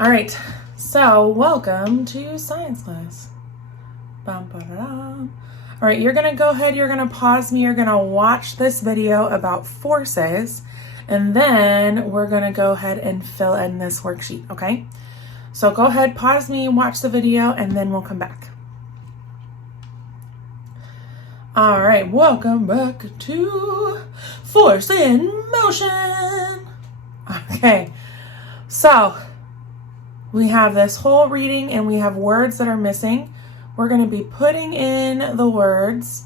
All right, so welcome to science class. Bum, ba-da-dum. All right, you're gonna go ahead, you're gonna pause me, you're gonna watch this video about forces, and then we're gonna go ahead and fill in this worksheet, okay? So go ahead, pause me, watch the video, and then we'll come back. All right, welcome back to Force in Motion. Okay, so we have this whole reading and we have words that are missing. We're going to be putting in the words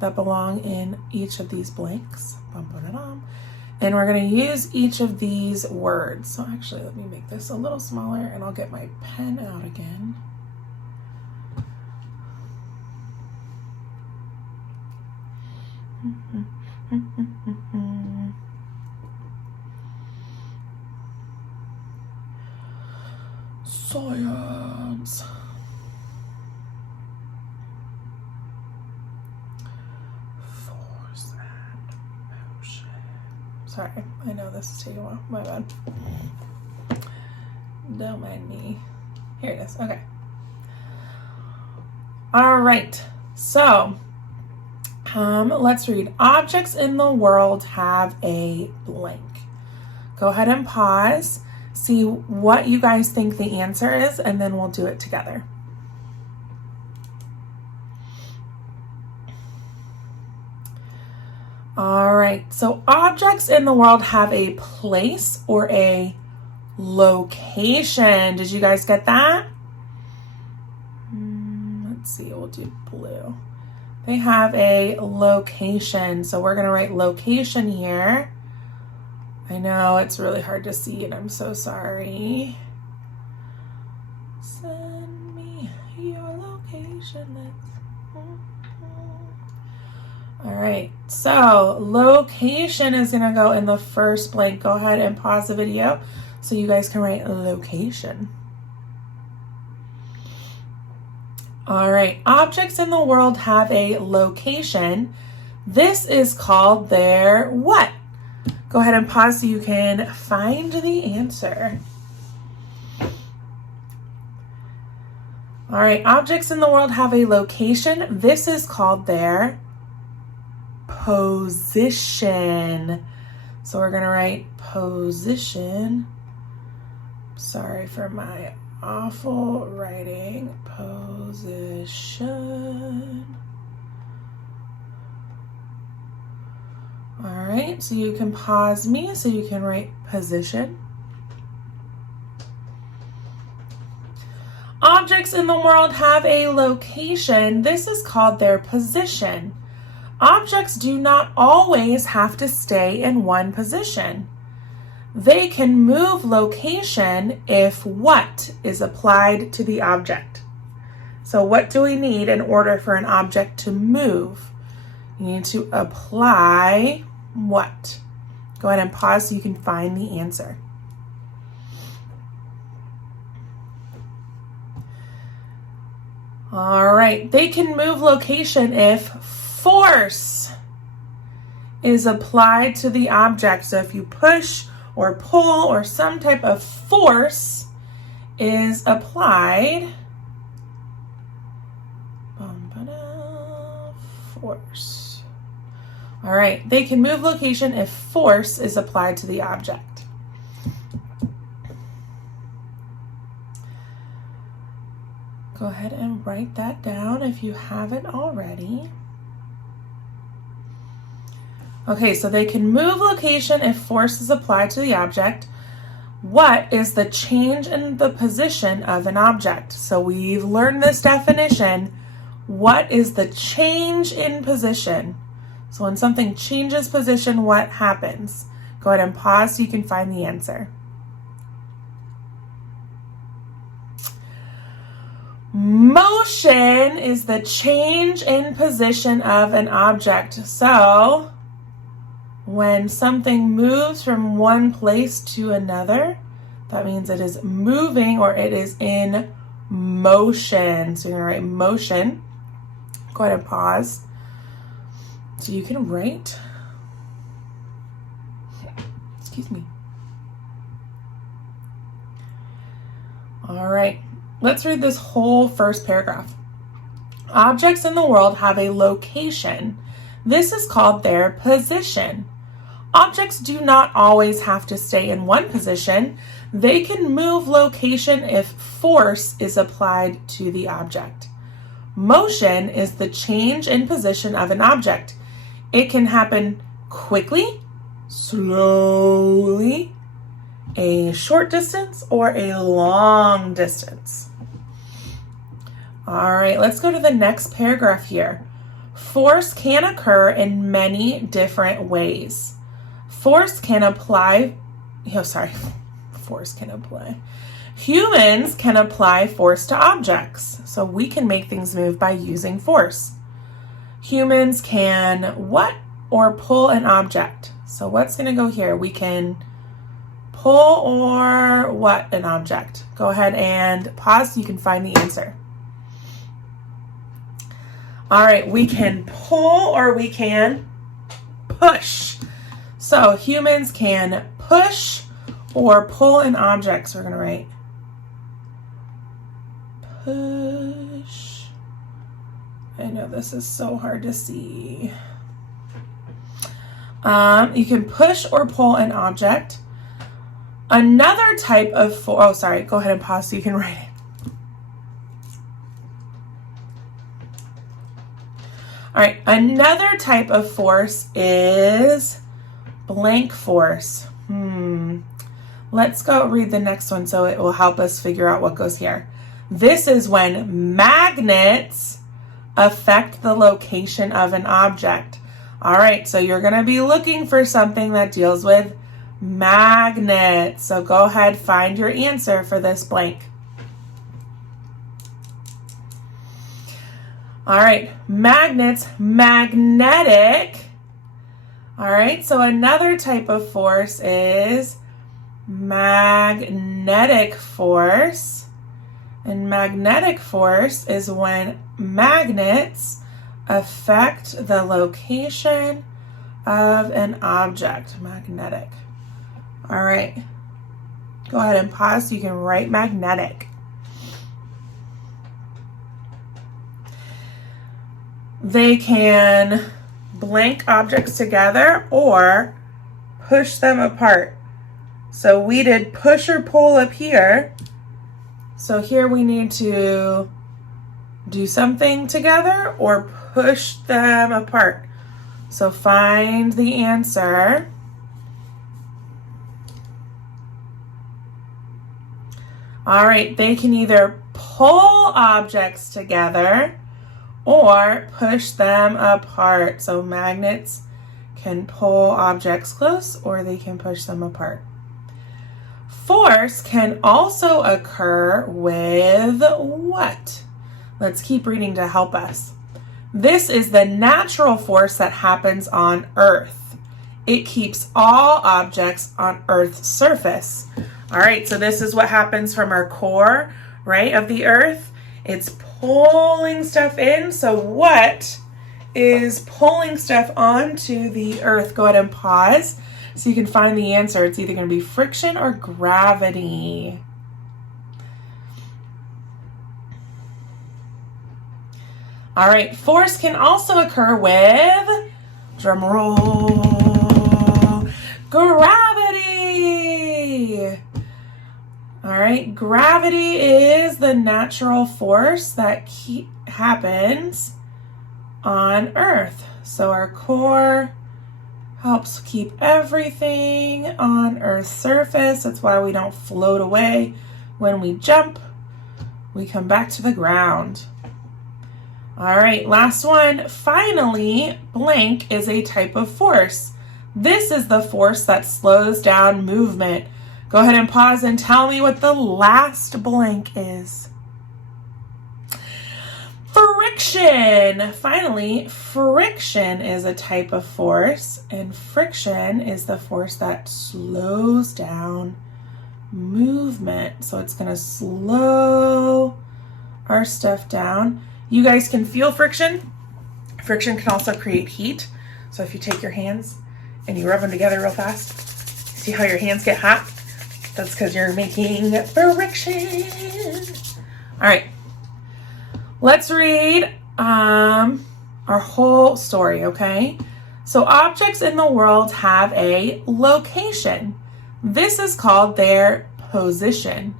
that belong in each of these blanks. And we're going to use each of these words. So actually, let me make this a little smaller and I'll get my pen out again. Science. Force and motion. Sorry, I know this is taking a while. My bad. Don't mind me. Here it is. Okay. All right. So, let's read. Objects in the world have a blank. Go ahead and pause. See what you guys think the answer is, and then we'll do it together. All right, so objects in the world have a place or a location. Did you guys get that? Let's see, we'll do blue. They have a location, so we're going to write location here. I know it's really hard to see, and I'm so sorry. Send me your location. All right, so location is going to go in the first blank. Go ahead and pause the video so you guys can write location. All right, objects in the world have a location. This is called their what? Go ahead and pause so you can find the answer. All right, objects in the world have a location. This is called their position. So we're going to write position. Sorry for my awful writing. Position. All right, so you can pause me so you can write position. Objects in the world have a location. This is called their position. Objects do not always have to stay in one position. They can move location if what is applied to the object. So what do we need in order for an object to move? You need to apply what? Go ahead and pause so you can find the answer. All right, they can move location if force is applied to the object. So if you push or pull or some type of force is applied, force. All right, they can move location if force is applied to the object. Go ahead and write that down if you haven't already. Okay, so they can move location if force is applied to the object. What is the change in the position of an object? So we've learned this definition. What is the change in position? So when something changes position, what happens? Go ahead and pause so you can find the answer. Motion is the change in position of an object. So when something moves from one place to another, that means it is moving or it is in motion. So you're going to write motion. Go ahead and pause so you can write. Excuse me. All right, let's read this whole first paragraph. Objects in the world have a location. This is called their position. Objects do not always have to stay in one position. They can move location if force is applied to the object. Motion is the change in position of an object. It can happen quickly, slowly, a short distance, or a long distance. All right, let's go to the next paragraph here. Force can occur in many different ways. Force can apply. Humans can apply force to objects, so we can make things move by using force. Humans can what or pull an object? So what's going to go here? We can pull or what an object? Go ahead and pause so you can find the answer. All right, we can pull or we can push. So humans can push or pull an object. So we're going to write push. I know this is so hard to see. You can push or pull an object. Another type of go ahead and pause so you can write it. All right, another type of force is blank force. Let's go read the next one so it will help us figure out what goes here. This is when magnets affect the location of an object. All right, so you're going to be looking for something that deals with magnets. So go ahead, find your answer for this blank. All right, magnets, magnetic. All right, so another type of force is magnetic force. And magnetic force is when magnets affect the location of an object. Magnetic. All right, go ahead and pause so you can write magnetic. They can blank objects together or push them apart. So we did push or pull up here. So here we need to do something together or push them apart. So find the answer. All right, they can either pull objects together or push them apart. So magnets can pull objects close or they can push them apart. Force can also occur with what? Let's keep reading to help us. This is the natural force that happens on Earth. It keeps all objects on Earth's surface. All right, so this is what happens from our core, right, of the Earth. It's pulling stuff in. So what is pulling stuff onto the Earth? Go ahead and pause so you can find the answer. It's either going to be friction or gravity. All right, force can also occur with, drum roll, gravity. All right, gravity is the natural force that happens on Earth. So our core helps keep everything on Earth's surface. That's why we don't float away when we jump. We come back to the ground. All right, last one. Finally, blank is a type of force. This is the force that slows down movement. Go ahead and pause and tell me what the last blank is. Friction. Finally, friction is a type of force, and friction is the force that slows down movement. So it's going to slow our stuff down. You guys can feel friction. Friction can also create heat. So if you take your hands and you rub them together real fast, see how your hands get hot? That's because you're making friction. All right, let's read our whole story, okay? So objects in the world have a location. This is called their position.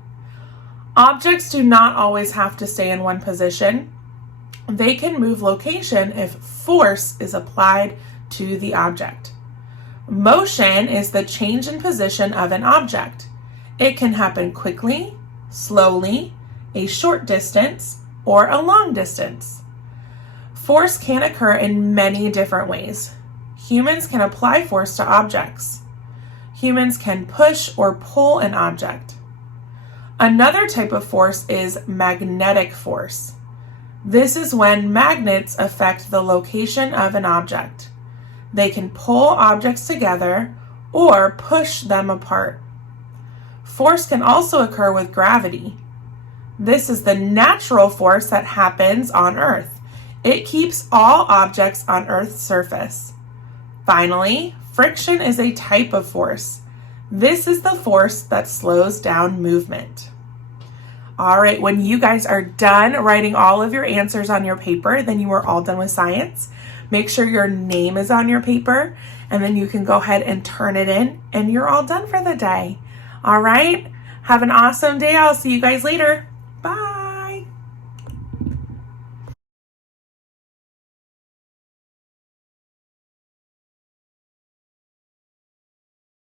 Objects do not always have to stay in one position. They can move location if force is applied to the object. Motion is the change in position of an object. It can happen quickly, slowly, a short distance, or a long distance. Force can occur in many different ways. Humans can apply force to objects. Humans can push or pull an object. Another type of force is magnetic force. This is when magnets affect the location of an object. They can pull objects together or push them apart. Force can also occur with gravity. This is the natural force that happens on Earth. It keeps all objects on Earth's surface. Finally, friction is a type of force. This is the force that slows down movement. All right, when you guys are done writing all of your answers on your paper, then you are all done with science. Make sure your name is on your paper, and then you can go ahead and turn it in, and you're all done for the day. All right, have an awesome day. I'll see you guys later. Bye.